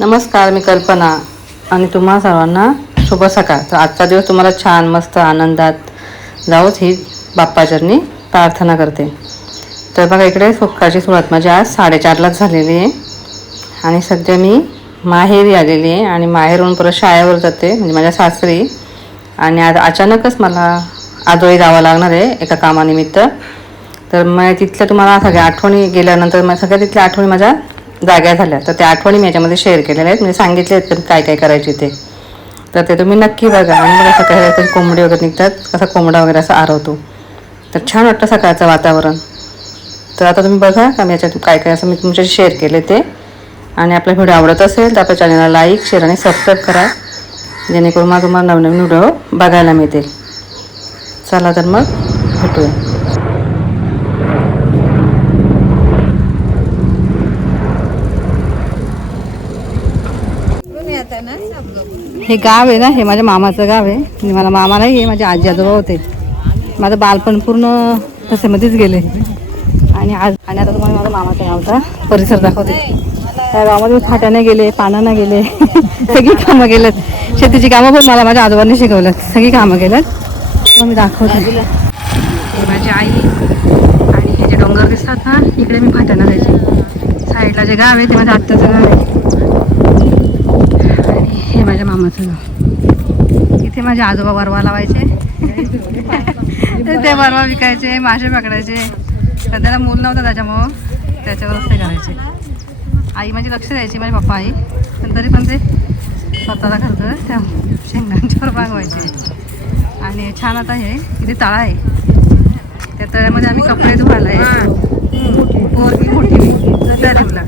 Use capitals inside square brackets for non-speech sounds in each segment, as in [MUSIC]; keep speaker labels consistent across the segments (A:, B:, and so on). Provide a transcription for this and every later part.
A: नमस्कार मी कल्पना. आणि तुम्हा सर्वांना शुभ सकाळ. तर आजचा दिवस तुम्हाला छान मस्त आनंदात जाऊच ही बाप्पाचरणी प्रार्थना करते. तर बघा इकडे सकाळची सुरुवात. माझी आज साडेचारलाच झालेली आहे. आणि सध्या मी माहेरी आलेली आहे आणि माहेरून परत शाळेवर जाते म्हणजे माझ्या सासरी. आणि आज अचानकच मला आजोळी जावं लागणार आहे एका कामानिमित्त. तर मग तिथल्या तुम्हाला सगळ्या आठवणी गेल्यानंतर मग सगळ्या तिथल्या आठवणी माझ्या जाग्या झाल्या. तर त्या आठवणी मी याच्यामध्ये शेअर केलेल्या आहेत. म्हणजे सांगितले आहेत काय काय करायचे ते. तर ते तुम्ही नक्की बघा. आणि मला सकाळी त्याचे कोंबडी वगैरे निघतात. कसा कोंबडा वगैरे असा आरवतो. तर छान वाटतं सकाळचं वातावरण. तर आता तुम्ही बघा का मी याच्यात काय काय असं मी तुमच्याशी शेअर केले ते. आणि आपला व्हिडिओ आवडत असेल तर आपल्या चॅनलला लाईक शेअर आणि सबस्क्राईब करा. जेणेकरून मला तुम्हाला नवनवीन व्हिडिओ बघायला मिळतील. चला तर मग भेटूया. हे गाव आहे ना हे माझ्या मामाचं गाव आहे. आणि मला मामा नाही आहे माझे आजी आजोबा होते. माझं बालपण पूर्ण तसेमध्येच गेले आणि आज आणि आता तुम्हाला माझ्या मामाच्या गावचा परिसर दाखवते. त्या गावामध्ये फाट्याने गेले पानानं गेले [LAUGHS] सगळी कामं गेलेत शेतीची कामं पण मला माझ्या आजोबांनी शिकवलं सगळी कामं केलं मग मी दाखवते. माझी आई आणि हे जे डोंगर दिसतात ना इकडे मी फाट्यानं जायचे. साईडला जे गाव आहे ते माझ्या आत्ताचं गाव आहे. हे माझ्या मामाचं गाव. इथे माझे आजोबा वरवा लावायचे. ते वरवा विकायचे मासे पकडायचे. त्याला मूल नव्हतं त्याच्यामुळं त्याच्यावरच ते करायचे. आई माझी लक्ष द्यायची माझी पप्पा आई. पण तरी पण ते स्वतःला खर्च त्या शेंगांच्यावर भागवायचे आणि छान आता हे इथे तळा आहे. त्या तळ्यामध्ये आम्ही कपडे धुवायला आहे. मोठी. त्या ठेवला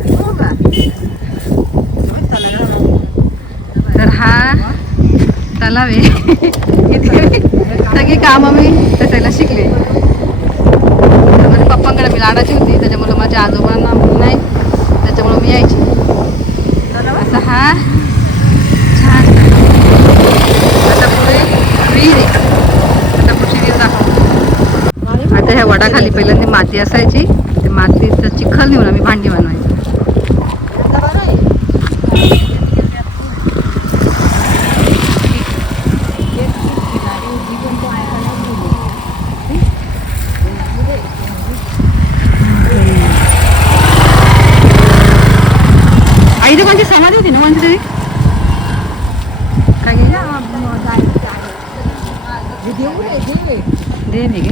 A: तर हा तलाव आहे. सगळी कामं मी त्याच्याला शिकले. तर माझ्या पप्पांकडे मी लाडाची होती त्याच्यामुळं माझ्या आजोबांना नाही त्याच्यामुळं मी यायची. असा हा छान आता पुढे विहीर आता पुढची विहीर दाखव आता ह्या वडाखाली पहिल्यांदा माती असायची. ते मातीचं चिखल नेऊन आम्ही भांडी बनवायची आई कोणती समाधी होती ना कोणती तरी काय घे देव आहे गे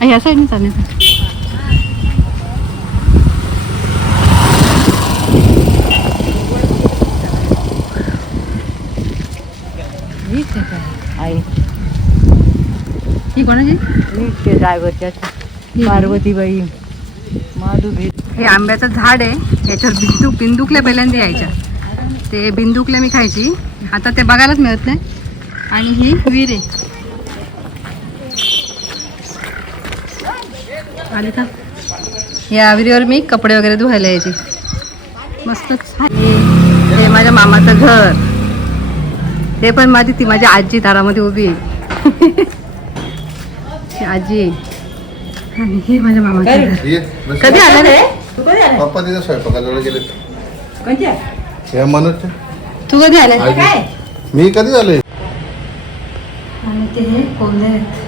A: आई या साईडने चालले
B: आई
A: ही कोणाची
B: ते ड्रायव्हरच्या पार्वतीबाई माधुबी
A: हे आंब्याचं झाड आहे. याच्यावर बिंदू बिंदुकल्या पहिल्यांदा यायच्या. ते बिंदुकल्या मी खायची. आता ते बघायलाच मिळत नाही. आणि ही विहीर आहे. आली का? या विहिरीवर मी कपडे वगैरे धुवायला यायचे. मस्तच. हे माझ्या मामाचं घर. हे पण माझी ती माझ्या आजी दारामध्ये उभी आहे. [LAUGHS] आजी आहे. आणि हे माझ्या मामाचं घर.
C: ये, बस.
A: कधी आलं रे?
C: पप्पा तिथे स्वयंपाकाजवळ गेले.
B: कोणत्या
C: हे मनोज
A: तू. कधी आले?
C: काय? मी कधी झाले
A: आणि ते हे कोल्हे आहेत.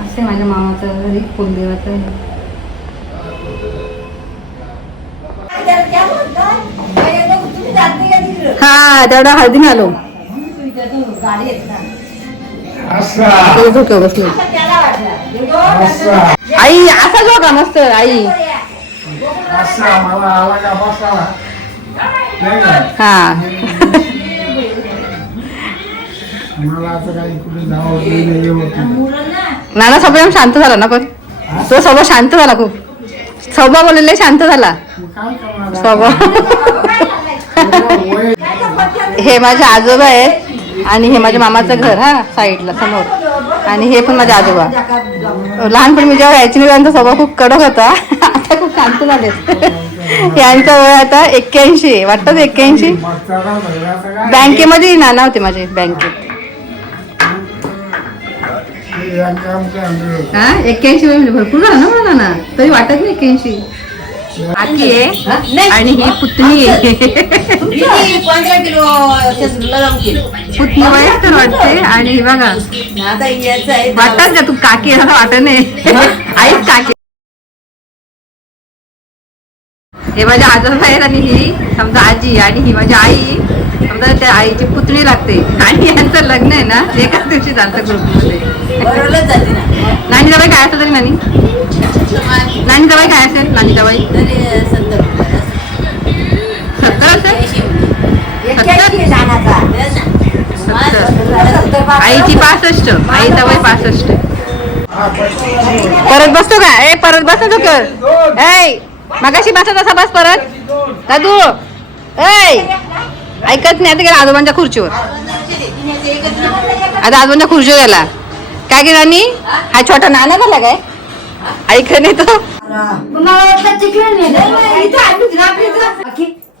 A: असे माझ्या मामाचं घरी कुलदेवाचं आहे. हा तेवढा हळदीने आलो. तिथे झोक्यावर बसलो आई असा जो का मस्त आई हा
D: मला आता काही कुठे जावं वगैरे नाही होत
A: नाना स्वभाव शांत झाला ना पण तो स्वभाव शांत झाला खूप स्वभाव बोललेले शांत झाला
D: काय करणार
A: स्वभाव
D: वय
A: हे माझे आजोबा आहेत आणि हे माझ्या मामाचं घर हा साईडला समोर. आणि हे पण माझे आजोबा. लहानपणी मी जेव्हा यायची त्यांचा स्वभाव खूप कडक होता आता खूप शांत झाले. यांचा वय आता एक्क्याऐंशी वाटतं एक्क्याऐंशी? बँकेमध्ये नाना होते माझे बँकेत. हा एक्क्याऐंशी वय म्हणजे भरपूर झालं ना मला ना तरी वाटत नाही एक्क्याऐंशी. आहे. आणि ही पुतणी. आहे [LAUGHS] पुतणी वयस्कर वाटते आणि ही बघा
B: आता यायचं आहे
A: वाटत का तू काकी असं वाटत नाही. आईच काकी. हे माझ्या आजोबा आहेत आणि ही समजा आजी आणि ही माझी आई समजा त्या आईची पुतणी लागते. आणि यांचं लग्न आहे ना एकाच दिवशी ग्रुपमध्ये
B: बरोबरच जाते ना.
A: नानी दवाई काय असतं तरी नानी? नानी दवाई काय असेल? नानी दवाई आईची पासष्ट. आईचा वय पासष्ट. परत बसतो का? ए परत बस तो कर ए मगाशी बसा तसा बस परत. दादू ए ऐकत नाही आता गेला आजोबांच्या खुर्चीवर. आता आजोबांच्या खुर्चीवर गेला. काय गेला नी हा छोटा नाना झाला काय? ऐक नाही तो.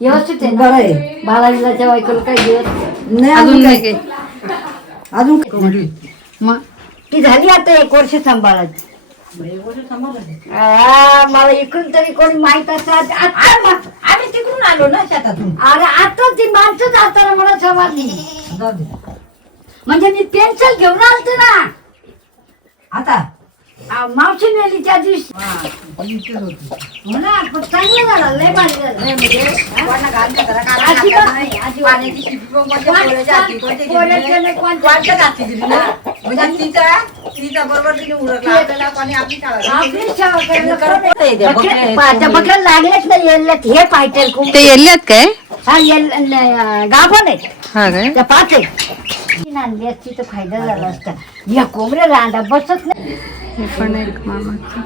E: व्यवस्थित आहे बरं आहे. बालाजीला बायकोला काही दिवस
A: अजून
E: अजून मग? ती झाली आता एक वर्ष सांभाळायची. आ, मला इकडून तरी कोणी माहीत मा-
B: आम्ही तिकडून आलो ना शेतातून.
E: अरे आता ती माणसं जाताना मला समजली म्हणजे मी पेन्सिल घेऊन आलते ना.
B: आता?
E: मावशी नेली त्या दिवशी. हो ना पण चांगलं झालं लय भारी झालं. अजिबात नाही, आहे? हे पाहिजे
A: ते येल्ल्यात काय?
E: हा येल गाभण
A: हा काय?
E: त्या पाच आहेत ती नांदली असती तर फायदा झाला असता. या कोंबड्या रांडा बसत नाही.
A: हे पण एक मामाचं.